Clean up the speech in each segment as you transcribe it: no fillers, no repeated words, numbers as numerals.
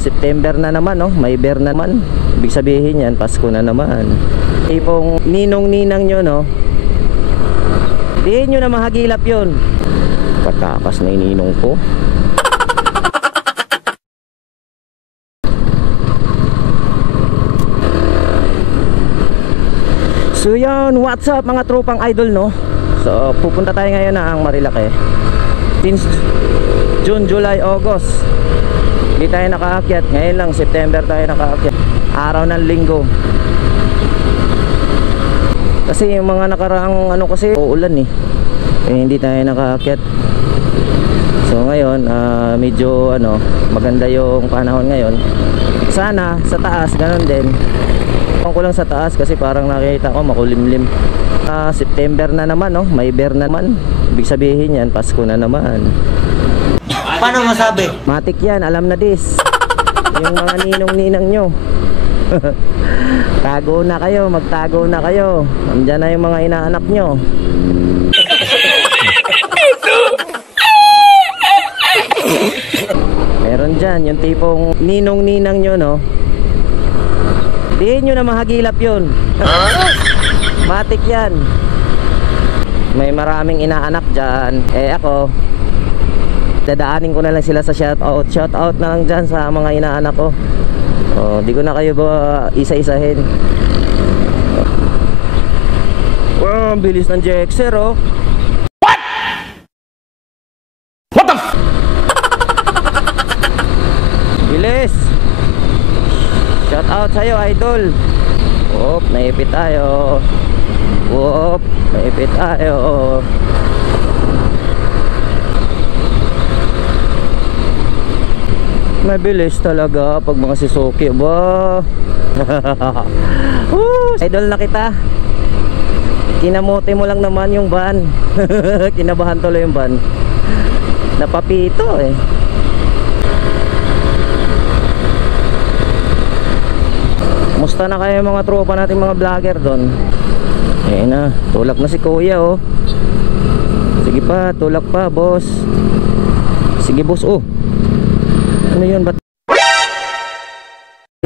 September na naman, no? May bear na naman. Ibig sabihin yan, Pasko na naman. Tipong ninong-ninang nyo, no? Di nyo na mahagilap yun. Patakas na ininong ko. So yun, what's up mga tropang idol, no? So pupunta tayo ngayon na ang Marilake. Since June, July, August hindi tayo nakaakyat. Ngayon lang, September tayo nakaakyat. Araw ng linggo. Kasi yung mga nakaraang ano kasi uulan eh, hindi tayo nakaakyat. So ngayon medyo ano, maganda yung panahon ngayon. Sana sa taas ganun din. Ko lang sa taas kasi parang nakita ko makulimlim. September na naman, no? May bear na naman. Ibig sabihin yan, Pasko na naman. Paano masabi? Matik yan, alam na this. Yung mga ninong-ninang nyo. Tago na kayo, magtago na kayo. Andyan na yung mga inaanak nyo. Meron dyan, yung tipong ninong-ninang nyo, no? Di nyo na mahagilap yun. Matik yan. May maraming inaanak dyan. Eh ako, dadaanin ko na lang sila sa shoutout. Shoutout na lang dyan sa mga inaanak ko. Di ko na kayo ba isa-isahin. Wow, ang bilis ng Jexer, oh. What? What the f? Bilis. Shoutout sa'yo, idol. Oop, naipit tayo. Oop, naipit tayo. Mabilis talaga pag mga Suzuki ba. Idol na kita. Kinamote mo lang naman yung van. Kinabahan tuloy yung van. Napapito eh. Musta na kayo mga tropa natin, mga vlogger doon? Ayan na, tulak na si kuya, oh. Sige pa, tulak pa, boss. Sige, boss, oh. Ano yun, ba't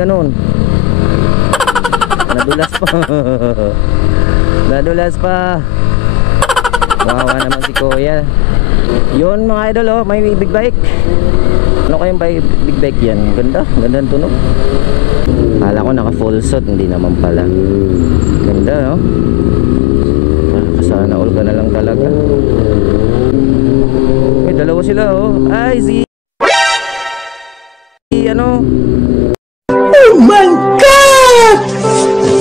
ganun? Nadulas pa. Nadulas pa. Wawa naman si kuya. Yun mga idol, oh, may big bike. Ano kayong big bike yan? Ganda, gandang tunog. Kala ko naka full suit, hindi naman pala. Ganda, no? Sana all ka na lang talaga. May dalawa sila, oh. Ay, ano? Oh my God!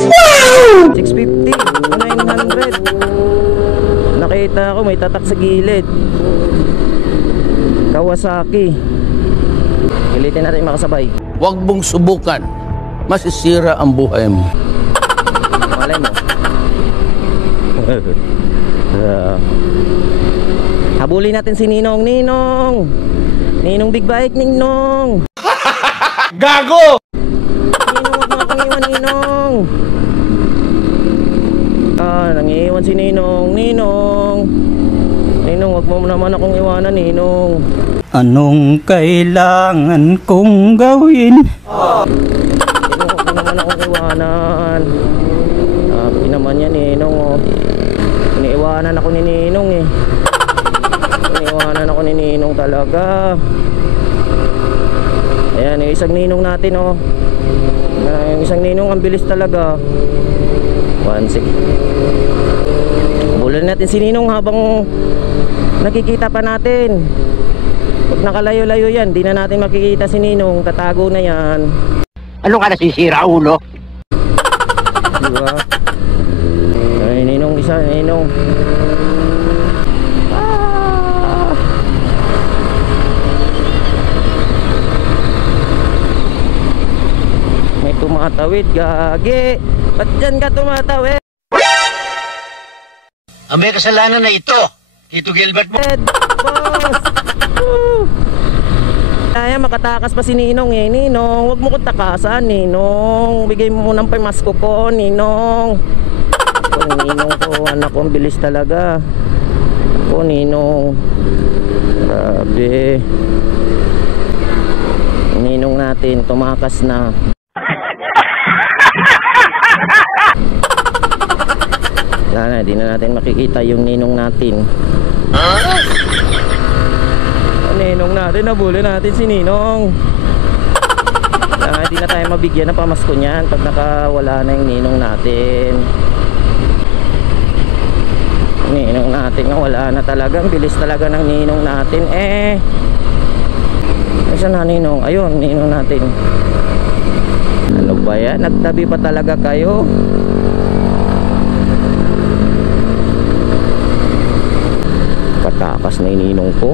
Wow! 650, 900. Nakita ko may tatak sa gilid. Kawasaki. Pilitin natin makasabay. Huwag mong subukan. Masisira ang buhay mo. Malay mo. Habulin natin si Ninong. Ninong! Ninong big bike, Ninong! Gago! Ninong, huwag mo akong iwan, Ninong! Nangiiwan si Ninong. Ninong! Ninong, huwag mo naman akong iwanan, Ninong. Anong kailangan kong gawin? Ninong, huwag mo naman akong iwanan. Sabi naman yan, Ninong, oh. Iniiwanan ako ni Ninong, eh. Iniiwanan ako ni Ninong talaga. Ayan, yung isang Ninong natin, oh. Yung isang Ninong, ang bilis talaga. 1.6. Bulan natin si Ninong habang nakikita pa natin. Pag nakalayo-layo yan, di na natin makikita si Ninong. Tatago na yan. Ano ka nasisira, ulo? Diba? Ay, Ninong, isa, Ninong. May tumatawid, gagi. Ba't dyan ka tumatawid? Ang may kasalanan na ito. Ito Gilbert mo. Boss! Kaya makatakas pa si Ninong, eh. Ninong, huwag mo kong takasan, Ninong. Bigay mo muna ng pamasko ko, Ninong. Ako, Ninong ko, anak ko, ang bilis talaga. Ako, Ninong. Grabe. Ninong ninong natin tumakas na. Wala na, di na natin makikita yung ninong natin. Ninong natin, nabuli natin si Ninong. Hindi na tayo mabigyan ng pamasko niyan pag nakawala na yung ninong natin. Ninong natin nga wala na talaga. Ang bilis talaga ng ninong natin. Saan na ninong? Ayun, ninong natin. Ano ba yan? Nagtabi pa talaga kayo? Patakas na yung ninong ko.